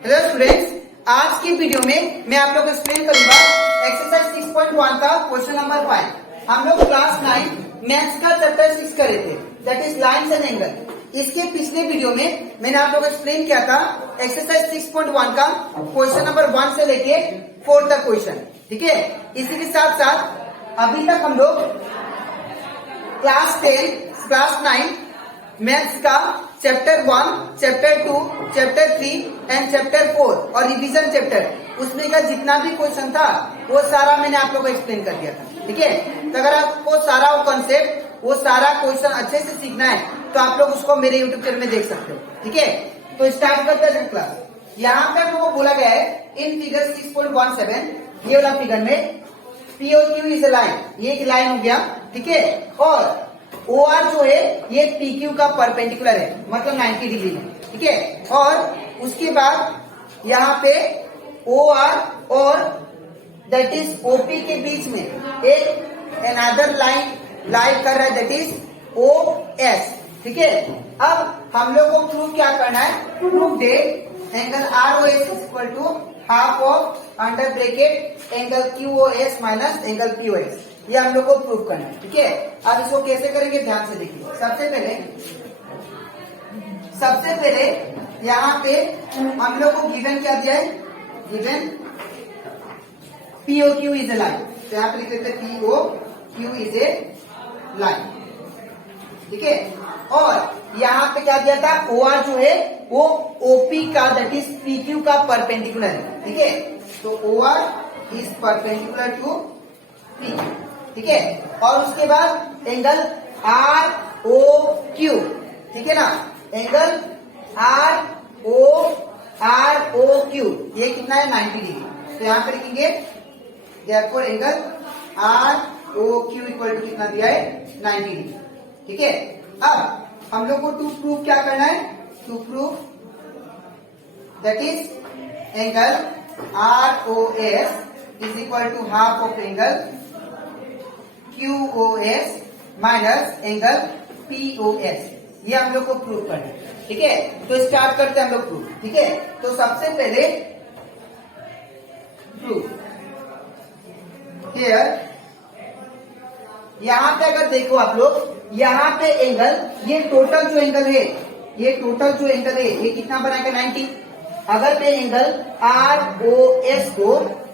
Hello students, आज की video में मैं आप लोग को एक्सप्लेन करूंगा एक्सरसाइज 6.1 का क्वेश्चन नंबर 5। हम लोग क्लास 9 मैथ्स का चैप्टर 6 करे थे, that is lines and angle. इसके पिछले वीडियो में मैंने आप लोग को एक्सप्लेन किया था एक्सरसाइज 6.1 का क्वेश्चन नंबर 1 से लेके 4 तक क्वेश्चन। ठीक है, इसी के साथ साथ अभी तक हम लोग क्लास 10, क्लास 9 मैथ्स का chapter 1, chapter 2, chapter 3 and chapter 4 और रिवीजन चैप्टर, उसमें का जितना भी क्वेश्चन था वो सारा मैंने आप लोगों को एक्सप्लेन कर दिया था। ठीक है, तो अगर आपको सारा वो कॉन्सेप्ट, वो सारा क्वेश्चन अच्छे से सीखना है तो आप लोग उसको मेरे यूट्यूब चैनल में देख सकते हो। ठीक है, तो स्टार्ट करते हैं क्लास। यहाँ पे आप लोगों को बोला गया है इन फिगर 6.17, ये वाला फिगर में पी और क्यू इज अ लाइन, ये एक लाइन हो गया। ठीक है, और ओ आर जो है ये पी क्यू का परपेंडिकुलर है, मतलब 90 डिग्री में। ठीक है, और उसके बाद यहाँ पे ओ आर और दैट इज ओपी के बीच में एक अनदर लाइन लाइन कर रहा है, दैट इज ओ एस। ठीक है, अब हम लोग को प्रूव क्या करना है, prove the angle R O S is equal to half of under bracket angle Q O S minus angle P O S. ये हम लोग को प्रूव करना है। ठीक है, अब इसको कैसे करेंगे ध्यान से देखिए। सबसे पहले यहाँ पे हम लोग को गिवन क्या दिया है, given P O Q is a line, तो यहाँ पे लिख देते हैं P O Q is a line. ठीक है, और यहाँ पे क्या दिया था, ओ आर जो है वो ओपी का दैट इज पी क्यू का परपेंडिकुलर है। ठीक है, तो O R is perpendicular to P. ठीक है, और उसके बाद एंगल आर ओ क्यू। ठीक है ना, एंगल आर ओ क्यू ये कितना है, 90 डिग्री। तो यहाँ पे लिखेंगे therefore angle R O Q equal to कितना दिया है, 90 डिग्री। ठीक है, अब हम लोग को टू प्रूव क्या करना है, to prove that is angle R O S is equal to half of angle QOS minus angle POS, ये हम लोग को प्रूव करना है। ठीक है, तो स्टार्ट करते हैं हम लोग प्रूव। ठीक है, तो सबसे पहले प्रूव हियर, यहाँ पे अगर देखो आप लोग, यहाँ पे एंगल, ये टोटल जो एंगल है, ये टोटल जो एंगल है ये कितना बनाएगा, 90। अगर मैं एंगल ROS को,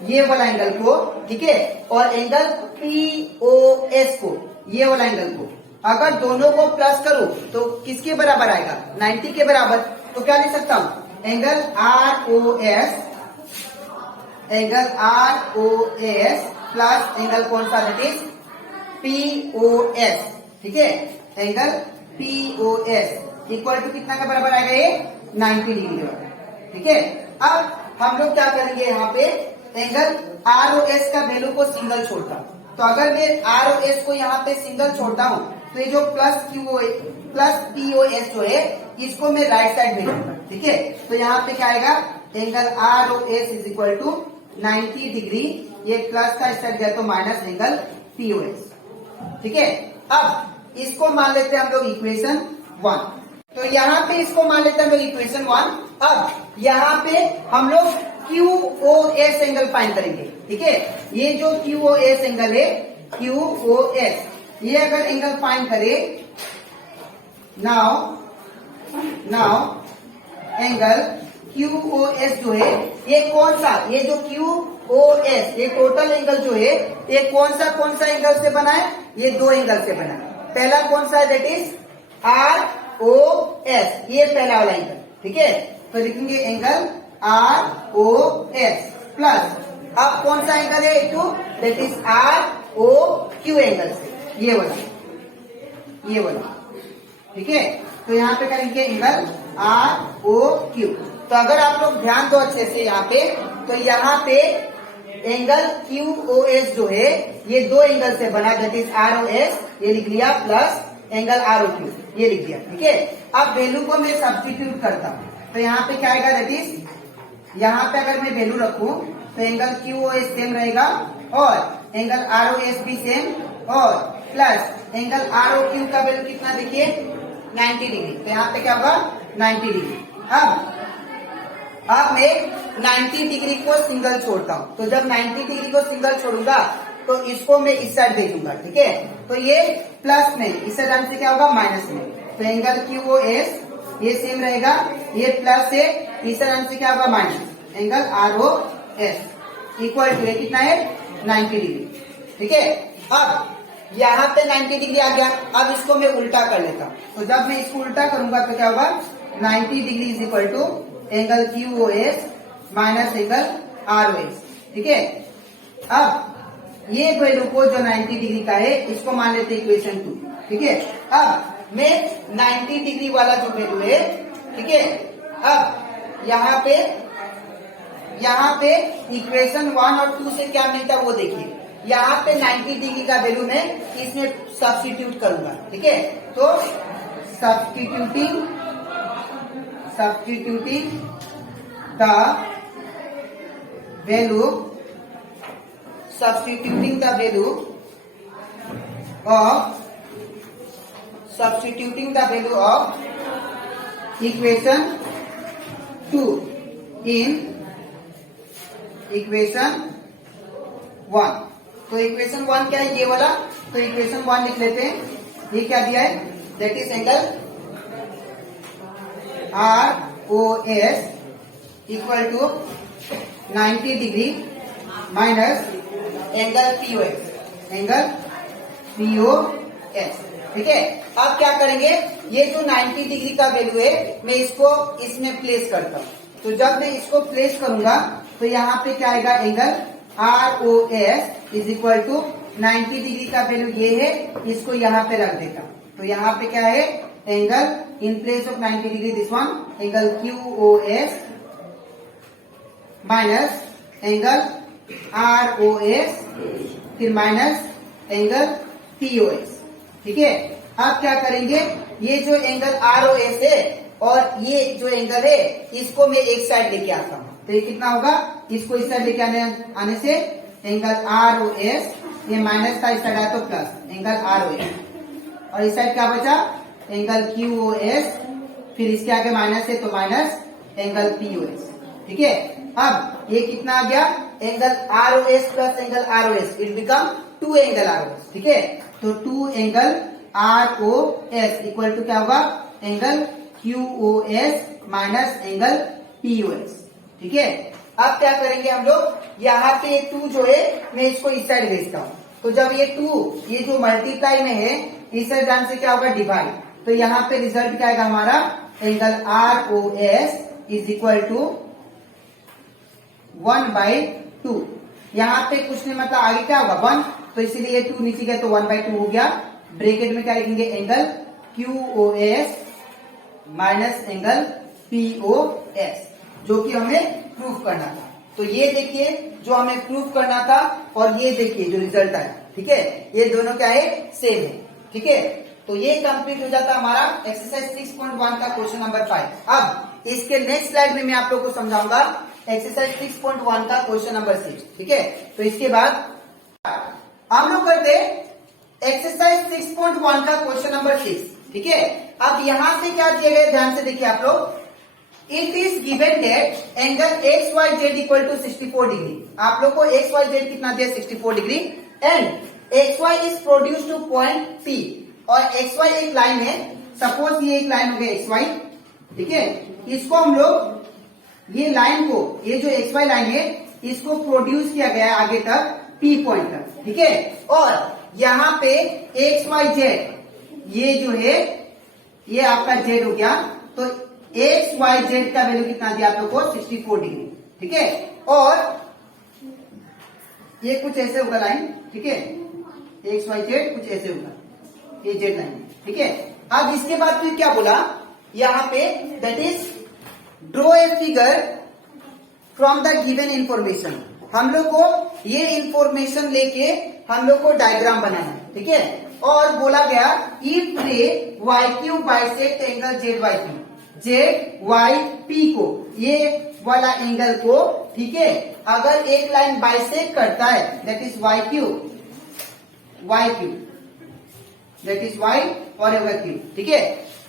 ये वाला एंगल को, ठीक है, और एंगल POS को, ये वाला एंगल को, अगर दोनों को प्लस करूं तो किसके बराबर आएगा, 90 के बराबर। तो क्या लिख सकता हूं, एंगल ROS प्लस एंगल कौन सा, दैट इज POS। ठीक है, एंगल POS इक्वल टू कितना का बराबर आएगा, ये 90 डिग्री के बराबर। ठीक है, अब हम लोग क्या करेंगे, यहाँ पे एंगल ROS का वैल्यू को सिंगल छोड़ता हूं। तो अगर मैं ROS को यहाँ पे सिंगल छोड़ता हूँ तो ये जो प्लस POS जो है इसको मैं राइट साइड भेजूंगा। ठीक है, तो यहाँ पे क्या आएगा, angle ROS is equal to 90 degree, ये प्लस का इस साइड गया तो माइनस एंगल POS। ठीक है, अब इसको मान लेते हैं हम लोग इक्वेशन 1। तो यहाँ पे इसको मान लेते हैं हम लोग इक्वेशन 1। अब यहाँ पे हम लोग QOS एंगल फाइंड करेंगे। ठीक है, ये जो QOS एंगल है, QOS, ये अगर एंगल फाइंड करें, नाउ एंगल QOS जो है ये कौन सा, ये जो QOS ये टोटल एंगल जो है ये कौन सा एंगल से बना है, ये दो एंगल से बना है। पहला कौन सा है, दैट इज ROS, ये पहला वाला एंगल। ठीक है, तो लिखेंगे एंगल ROS प्लस, अब कौन सा एंगल है, two, that is ROQ angle से, ये वाला। ठीक है, तो यहाँ पे करेंगे एंगल ROQ। तो अगर आप लोग ध्यान दो अच्छे से यहाँ पे, तो यहाँ पे एंगल QOS जो है ये दो एंगल से बना, दैट इज ROS, ये लिख लिया, प्लस एंगल ROQ, ये लिख दिया। ठीक है, अब वैल्यू को मैं सब्स्टिट्यूट करता हूँ, तो यहाँ पे क्या आएगा, दैट इज यहाँ पे अगर मैं वैल्यू रखूं तो एंगल QOS सेम रहेगा और एंगल ROS भी सेम, और प्लस एंगल ROQ का वैल्यू कितना देखिए, 90 डिग्री। तो यहाँ पे क्या होगा, 90 डिग्री। अब अब मैं 90 डिग्री को सिंगल छोड़ता हूं, तो जब 90 डिग्री को सिंगल छोड़ूंगा तो इसको मैं इस साइड भेजूंगा, ठीक है। तो ये प्लस में, इस साइड से क्या होगा माइनस में, तो एंगल QOS ये सेम रहेगा, ये प्लस है, इस साइड से क्या होगा minus, angle ROS equal to कितना है 90 डिग्री, ठीक है। अब यहाँ पे 90 डिग्री आ गया, अब इसको मैं उल्टा कर लेता हूँ, तो जब मैं इसको उल्टा करूंगा तो क्या होगा 90 degree is equal to angle QOS minus angle ROS, ठीक है। अब ये वैल्यू को जो 90 डिग्री का है इसको मान लेते हैं इक्वेशन 2, ठीक है। अब मैं 90 डिग्री वाला जो वैल्यू है, ठीक है, अब यहाँ पे इक्वेशन 1 और 2 से क्या मिलता है वो देखिए। यहाँ पे 90 डिग्री का वैल्यू मैं इसमें सब्स्टिट्यूट करूंगा, ठीक है। तो substituting the value substituting the value of equation 2 in equation 1। तो इक्वेशन 1 क्या है, ये वाला, तो इक्वेशन 1 लिख लेते हैं। ये क्या दिया है, that is angle ROS equal to 90 degree minus angle POS, ठीक है। अब क्या करेंगे, ये जो 90 डिग्री का वैल्यू है मैं इसको इसमें प्लेस करता हूँ, तो जब मैं इसको प्लेस करूंगा तो यहाँ पे क्या आएगा, angle ROS is equal to 90 degree का वैल्यू ये है, इसको यहाँ पे रख देता हूँ, तो यहाँ पे क्या है angle in place of 90 degree this one, angle QOS minus angle ROS फिर माइनस एंगल POS, ठीक है। अब क्या करेंगे, ये जो एंगल ROS है और ये जो एंगल है इसको मैं एक साइड लेके आता हूँ, तो ये कितना होगा, इसको इस साइड लेके आने से एंगल ROS ये माइनस था, इस साइड आया तो प्लस एंगल ROS, और इस साइड क्या बचा एंगल QOS, फिर इसके आगे माइनस है तो माइनस एंगल POS, ठीक है। अब ये कितना आ गया, angle ROS plus angle ROS it become 2 angle ROS, ठीक है। तो 2 एंगल ROS इक्वल टू क्या होगा, angle QOS minus angle POS, ठीक है। अब क्या करेंगे हम लोग, यहाँ पे ये 2 जो है मैं इसको इस साइड भेजता हूँ, तो जब ये 2 ये जो मल्टीप्लाई में है इस साइड जाने से क्या होगा डिवाइड, तो यहाँ पे रिजल्ट क्या आएगा हमारा, angle ROS is equal to 1/2। यहाँ पे कुछ नहीं, मतलब आगे क्या होगा 1, तो इसीलिए ये 2 नीचे गया तो 1/2 हो गया। ब्रैकेट में क्या लिखेंगे, angle QOS minus angle POS, जो कि हमें प्रूफ करना था। तो ये देखिए जो हमें प्रूफ करना था, और ये देखिए जो रिजल्ट आया, ठीक है, ये दोनों क्या है सेम है, ठीक है। तो ये कंप्लीट हो जाता हमारा एक्सरसाइज 6.1 का क्वेश्चन नंबर 5। अब इसके नेक्स्ट स्लाइड में मैं आप लोग को समझाऊंगा एक्सरसाइज 6.1 का क्वेश्चन नंबर 6, ठीक है। तो इसके बाद हम लोग करते एक्सरसाइज 6.1 का क्वेश्चन नंबर 6, ठीक है। अब यहां से क्या दिया गया, ध्यान से देखिए आप लोग, it is given that angle XYZ equal to 64 degree. आप लोग को XYZ कितना दिया 64 degree, and XY is produce to point P, और XY एक लाइन है, सपोज ये एक लाइन हो गया XY, ठीक है। इसको हम लोग ये लाइन को, ये जो XY लाइन है इसको प्रोड्यूस किया गया है आगे तक P पॉइंट तक, ठीक है। और यहाँ पे XYZ ये जो है ये आपका Z हो गया, तो XYZ का वैल्यू कितना दिया आप लोग को 64 डिग्री, ठीक है। और ये कुछ ऐसे होगा लाइन, ठीक है, XYZ कुछ ऐसे होगा, ये Z लाइन, ठीक है। अब इसके बाद फिर क्या बोला यहाँ पे, that is draw a figure from the given information. हम लोग को ये इंफॉर्मेशन लेके हम लोग को डायग्राम बनाना है, ठीक है। और बोला गया इफ रे YQ bisect angle ZYP, ZYP को, ये वाला एंगल को, ठीक है, अगर एक लाइन बाइसेक्ट करता है that is YQ, that is Y और QQ, ठीक है।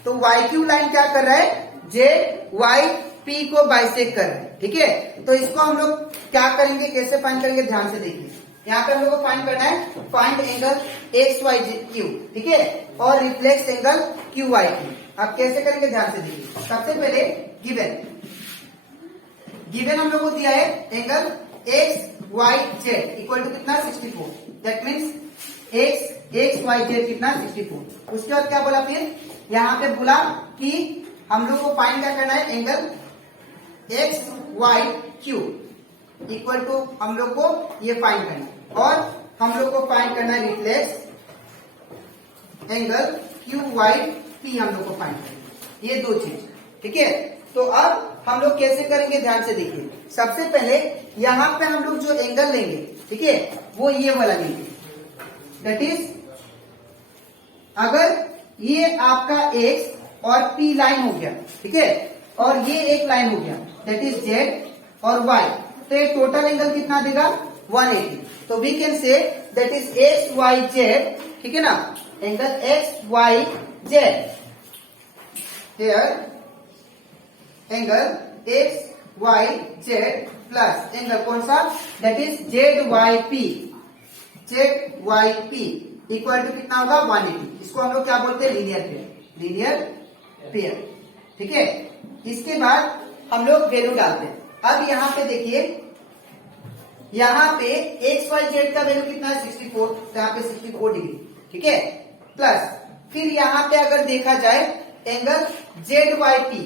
तो YQ लाइन क्या कर रहा है, ZYP पी को बाइसेक्ट कर रहा है, ठीक है। तो इसको हम लोग क्या करेंगे, कैसे फाइंड करेंगे, ध्यान से देखिए। यहाँ पे हम लोग को फाइंड करना है, find angle X Y Q, ठीक है, और reflex angle Q Y Q. आप कैसे करेंगे, ध्यान से देखिए। सबसे पहले गिवन हम लोग को दिया है angle X Y Z equal to कितना 64। That means X Y Z कितना 64। उसके बाद क्या बोला, फिर यहाँ पे बोला कि हम लोग को फाइंड क्या करना है, angle X Y Q equal to हम लोग को ये फाइंड करना है, और हम लोग को फाइंड करना है reflex angle Q Y P, हम लोग को फाइंड करना है, ये दो चीज, ठीक है। तो अब हम लोग कैसे करेंगे, ध्यान से देखिए। सबसे पहले यहाँ पे हम लोग जो एंगल लेंगे, ठीक है, वो ये वाला लेंगे। दैट इज अगर ये आपका एक्स और पी लाइन हो गया, ठीक है, और ये एक लाइन हो गया, दैट इज जेड और वाई, तो ये टोटल एंगल कितना देगा 180। तो we can say that is X Y Z, ठीक है ना, angle X Y Z, here angle X Y Z plus angle कौन सा, that is Z Y P equal to कितना होगा 180। इसको हम लोग क्या बोलते हैं, लीनियर पेयर, ठीक है। इसके बाद हम लोग वैल्यू डालते हैं। अब यहाँ पे देखिए, यहाँ पे एक्स वाई जेड का वैल्यू कितना है 64, तो यहाँ पे 64 डिग्री, ठीक है, प्लस फिर यहाँ पे अगर देखा जाए angle Z Y P,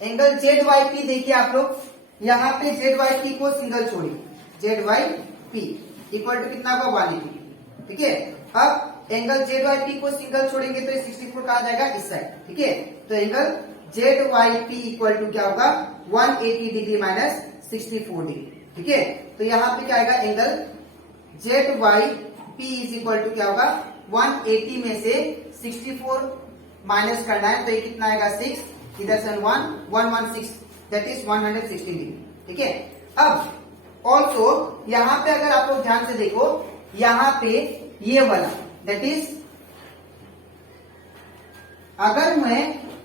angle Z Y P देखिए आप लोग, यहाँ पे जेड वाई पी को सिंगल छोड़िए, Z Y P equal to कितना होगा 180, ठीक है। अब एंगल जेड वाई पी को सिंगल छोड़ेंगे तो 64 कहा जाएगा इस साइड, ठीक है। तो angle Z Y P equal to क्या होगा 180 डिग्री माइनस 64 डिग्री, ठीक है। तो यहाँ पे क्या आएगा, angle Z Y P is equal to क्या होगा 180 में से 64 माइनस करना है, तो ये कितना आएगा 6, इधर से 116, दैट इज 160 डिग्री, ठीक है। अब ऑल्सो यहाँ पे अगर आप लोग ध्यान से देखो, यहाँ पे ये वाला दैट इज अगर मैं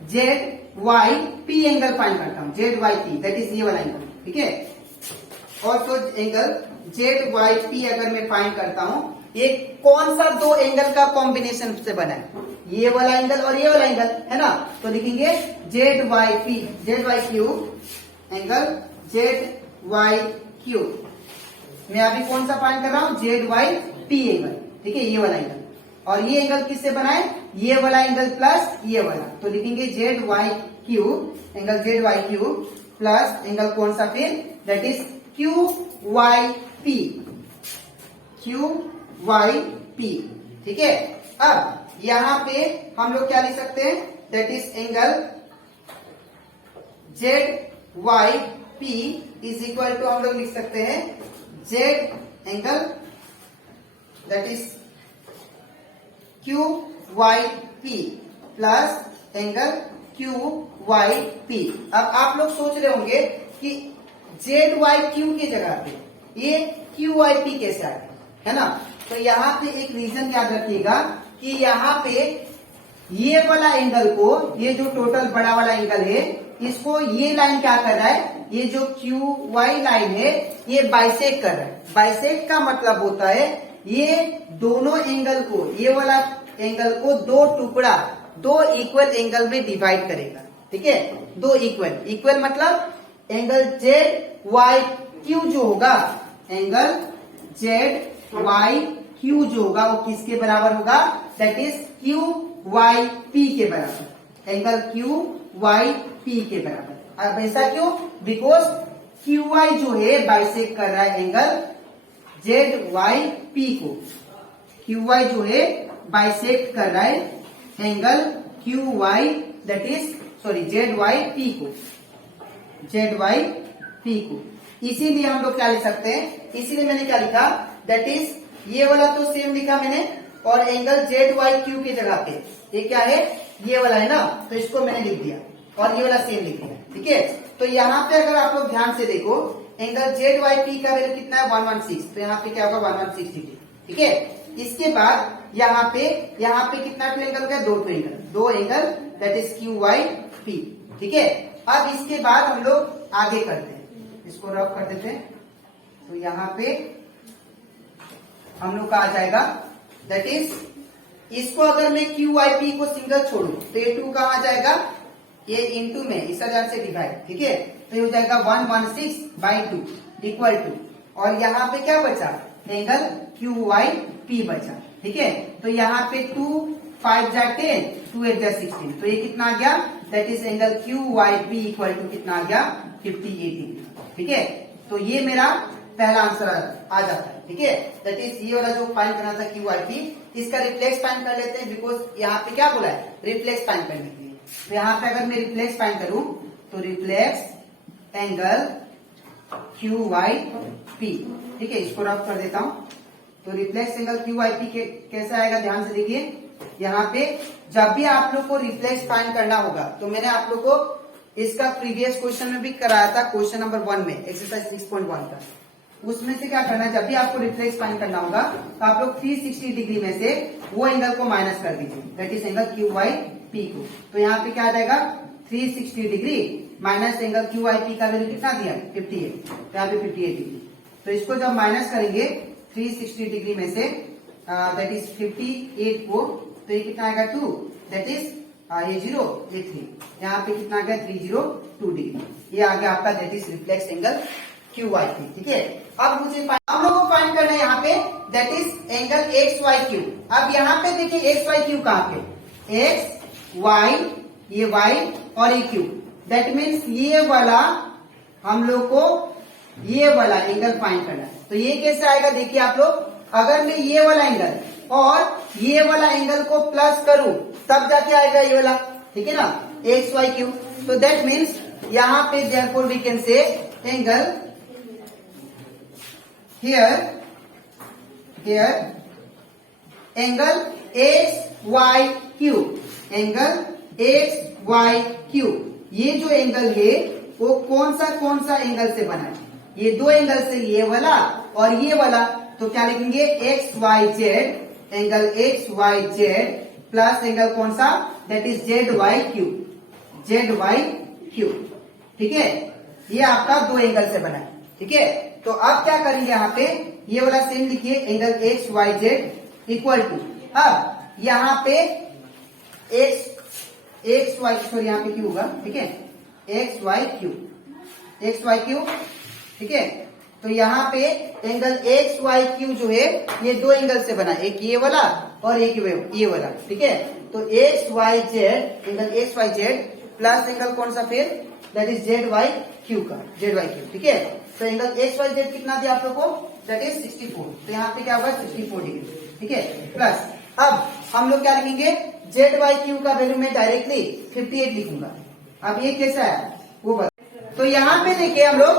Z Y P angle find करता हूं, Z Y P that is ये वाला एंगल, ठीक है। Also angle Z Y P अगर मैं फाइंड करता हूं, ये कौन सा दो एंगल का कॉम्बिनेशन से बना है, ये वाला एंगल और ये वाला एंगल, है ना। तो लिखेंगे Z Y P, Z Y Q, angle Z Y Q. मैं अभी कौन सा फाइंड कर रहा हूं, जेड वाई पी एंगल, ठीक है, ये वाला एंगल। और ये एंगल किससे बना है, ये वाला एंगल प्लस ये वाला, तो लिखेंगे Z Y Q, angle Z Y Q plus angle कौन सा फिर, that is Q Y P, Q Y P, ठीक है। अब यहां पे हम लोग क्या लिख सकते हैं, that is angle Z Y P is equal to हम लोग लिख सकते हैं Z angle that is Q Y P plus angle Q Y P. अब आप लोग सोच रहे होंगे कि जेड वाई क्यू की जगह पे ये क्यू वाई पी कैसे आ गया, है ना। तो यहाँ पे एक रीजन याद रखिएगा कि यहाँ पे ये वाला एंगल को, ये जो टोटल बड़ा वाला एंगल है, इसको ये लाइन क्या कर रहा है, ये जो क्यू वाई लाइन है ये बाइसेक्ट कर रहा है। बाइसेक्ट का मतलब होता है ये दोनों एंगल को, ये वाला एंगल को दो टुकड़ा, दो इक्वल एंगल में डिवाइड करेगा, ठीक है। दो इक्वल मतलब एंगल जेड वाई क्यू जो होगा, एंगल जेड वाई क्यू जो होगा वो किसके बराबर होगा, that is Q Y P के बराबर, एंगल क्यू वाई पी के बराबर। अब ऐसा क्यों, बिकॉज क्यू वाई जो है बाइसेक्ट कर रहा है एंगल जेड वाई पी को, क्यू वाई जो है बाइसेक्ट कर रहा है angle Q Y that is sorry Z Y P को, जेड वाई पी को। इसीलिए हम लोग क्या लिख सकते हैं, इसीलिए मैंने क्या लिखा, दैट इज ये वाला तो सेम लिखा मैंने, और एंगल जेड वाई क्यू की जगह पे ये क्या है, ये वाला है ना, तो इसको मैंने लिख दिया और ये वाला सेम लिख दिया, ठीक है। तो यहाँ पे अगर आप लोग ध्यान से देखो, एंगल जेड वाई पी का वैल्यू कितना है 116, तो यहाँ पे क्या होगा 116 डिग्री, ठीक है। इसके बाद यहाँ पे कितना टू एंगल का, दो angle that is Q Y P, ठीक है। अब इसके बाद हम लोग आगे करते हैं, इसको रफ कर देते हैं। तो यहाँ पे हम लोग का आ जाएगा दैट इज, इसको अगर मैं क्यू आई पी को सिंगल छोड़ू तो ये 2 कहाँ आ जाएगा, ये इंटू में इस हजार से डिवाइड, ठीक है। तो ये हो जाएगा 116/2 इक्वल टू, और यहाँ पे क्या बचा, एंगल क्यू वाई पी बचा, ठीक है। तो यहाँ पे 2 5 जा 10, 2 8 जा 16, तो ये कितना आ गया, that is angle Q Y P equal to कितना आ गया, 58 डिग्री, ठीक है। तो ये मेरा पहला आंसर आ जाता है, ठीक है। दैट इज ये वाला जो फाइंड करना था क्यू आई पी, इसका रिफ्लेक्स फाइंड कर लेते हैं, बिकॉज यहाँ पे क्या बोला है, रिफ्लेक्स फाइंड करने के लिए। तो यहाँ पे अगर मैं रिफ्लेक्स फाइंड करूं तो reflex angle Q Y P, ठीक है, इसको रफ कर देता हूं। तो reflex angle Q I P कैसा आएगा, ध्यान से देखिए। यहाँ पे जब भी आप लोग को रिफ्लेक्स फाइंड करना होगा, तो मैंने आप लोग को इसका प्रीवियस क्वेश्चन में भी कराया था, क्वेश्चन नंबर 1 में, एक्सरसाइज 6.1 का। उसमें से क्या करना है, जब भी आपको रिफ्लेक्स फाइंड करना होगा तो आप लोग 360 डिग्री में से वो एंगल को माइनस कर दीजिए, that is angle Q Y P को। तो यहाँ पे क्या आ जाएगा, 360 degree minus angle Q I P का वैल्यू कितना दिया, 58, तो यहाँ पे 58 डिग्री। तो इसको जब माइनस करेंगे 360 डिग्री में से दैट इज 58 को, तो ये कितना आएगा 2, दैट इज ये 0 ये 3, यहाँ पे कितना आ गया 302 डिग्री। ये आ गया आपका that is reflex angle Q Y P, ठीक है। अब मुझे हम लोग को फाइंड करना है यहाँ पे that is angle X Y Q. अब यहाँ पे देखिए एक्स वाई क्यू कहाँ पे, एक्स वाई, ये वाई और ये क्यू, दैट मीन्स ये वाला हम लोग को ये वाला एंगल फाइंड करना है। तो ये कैसे आएगा, देखिए आप लोग, अगर मैं ये वाला एंगल और ये वाला एंगल को प्लस करूं तब जाके आएगा ये वाला, ठीक है ना, एक्स वाई क्यू। तो दैट मीन्स यहाँ पे therefore we can say angle here angle XYQ, angle XYQ, ये जो एंगल है वो कौन सा एंगल से बना है, ये दो एंगल से, ये वाला और ये वाला। तो क्या लिखेंगे, XYZ, angle XYZ plus angle कौन सा, दैट इज ZYQ, ZYQ, ठीक है। ये आपका दो एंगल से बना है, ठीक है। तो अब क्या करेंगे, यहाँ पे ये वाला सेम लिखिए, angle X Y Z equal to, अब यहाँ पे एक्स वाई, सॉरी यहाँ पे क्यू होगा, ठीक है, एक्स वाई क्यू, ठीक है। तो यहाँ पे एंगल एक्स वाई क्यू जो है ये दो एंगल से बना, एक ये वाला और एक ये वाला, ठीक है। तो X Y Z, angle X Y Z plus angle कौन सा फिर, that is Z Y Q का, जेड वाई क्यू, ठीक है। तो एंगल एक्स वाई जेड कितना दिया आप लोग को, दैट इज 64, तो यहाँ पे क्या होगा 64 डिग्री, ठीक है। प्लस अब हम लोग क्या लिखेंगे, जेड वाई क्यू का वैल्यू मैं डायरेक्टली 58 लिखूंगा। अब ये कैसा है वो बता, तो यहाँ पे देखिए हम लोग,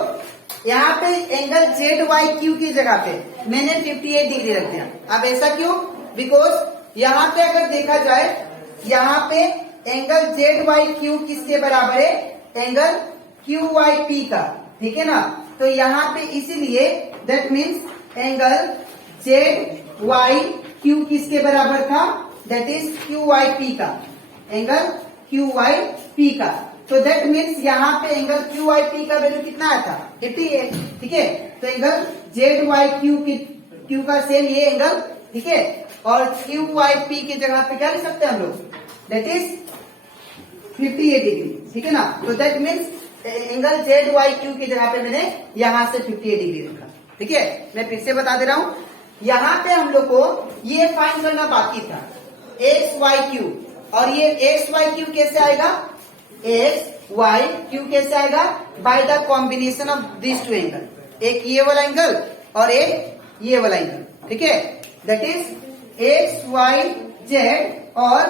यहाँ पे एंगल जेड वाई क्यू की जगह पे मैंने 58 डिग्री रख दिया। अब ऐसा क्यों, बिकॉज यहाँ पे अगर देखा जाए, यहाँ पे एंगल जेड वाई क्यू किसके बराबर है, एंगल क्यू वाई पी का, ठीक है ना। तो यहाँ पे इसीलिए that means angle Z Y Q किसके बराबर था, that is Q Y P का, एंगल क्यू वाई पी का। तो दैट मीन्स यहाँ पे एंगल क्यू वाई पी का वैल्यू कितना आया था, 58, ठीक है। तो एंगल जेड वाई क्यू का सेम ये एंगल, ठीक है, और क्यू वाई पी की जगह पे क्या लिख सकते हैं हम लोग, दैट इज 58 डिग्री, ठीक है ना। तो that means angle Z Y Q की जगह पे मैंने यहां से 58 डिग्री रखा, ठीक है। मैं फिर से बता दे रहा हूं, यहाँ पे हम लोग को ये फाइंड करना बाकी था, एक्स वाई क्यू, और ये एक्स वाई क्यू कैसे आएगा, एक्स वाई क्यू कैसे आएगा, by the combination of this two angle, एक ये वाला एंगल और एक ये वाला एंगल, ठीक है। That is X Y Z और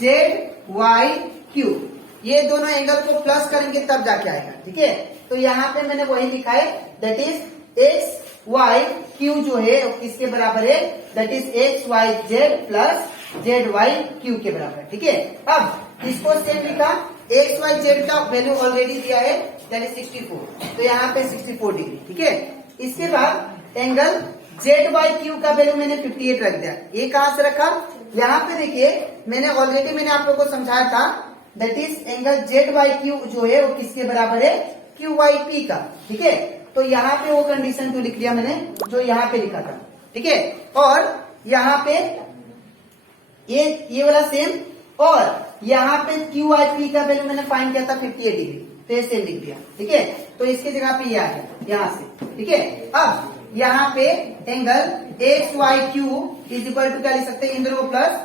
जेड वाई क्यू, ये दोनों एंगल को प्लस करेंगे तब जाके आएगा, ठीक है। तो यहाँ पे मैंने वही लिखा है, that is X Y Q जो है किसके बराबर है, that is X Y Z plus Z Y Q के बराबर, ठीक है। अब इसको सेम लिखा, एक्स वाई जेड का वैल्यू ऑलरेडी दिया है, दैट इज 64, तो यहाँ पे 64 डिग्री, ठीक है। इसके बाद एंगल जेड वाई क्यू का वैल्यू मैंने 58 रख दिया। ये कहां से रखा, यहाँ पे देखिए मैंने ऑलरेडी आप लोगों को समझाया था, that is angle Z Y Q जो है वो किसके बराबर है, क्यू वाई पी का, ठीक है। तो यहाँ पे वो कंडीशन तो लिख दिया मैंने जो यहाँ पे लिखा था, ठीक है। और यहाँ पे ये वाला सेम, और यहाँ पे क्यू आई पी का वैल्यू मैंने फाइंड किया था 58 डिग्री, तो ये सेम लिख दिया, ठीक है। तो इसके जगह पे ये आ गया यहाँ से, ठीक है। अब यहाँ पे angle X Y Q is equal to क्या लिख सकते हैं, इन दोनों को प्लस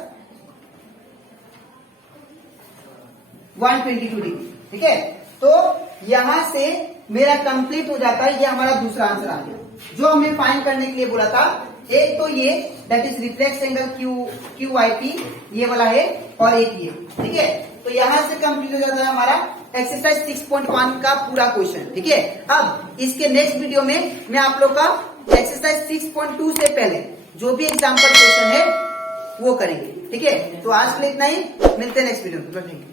122 डिग्री, ठीक है। तो यहां से मेरा कंप्लीट हो जाता है, ये हमारा दूसरा आंसर आ गया जो हमें फाइंड करने के लिए बोला था। एक तो ये that is reflex angle Q I P, ये वाला है, और एक ये, ठीक है। तो यहां से कंप्लीट हो जाता है हमारा एक्सरसाइज 6.1 का पूरा क्वेश्चन, ठीक है। अब इसके नेक्स्ट वीडियो में मैं आप लोग का एक्सरसाइज 6.2 से पहले जो भी एग्जाम्पल क्वेश्चन है वो करेंगे, ठीक है। तो आज के लिए इतना ही, मिलते हैं नेक्स्ट वीडियो में।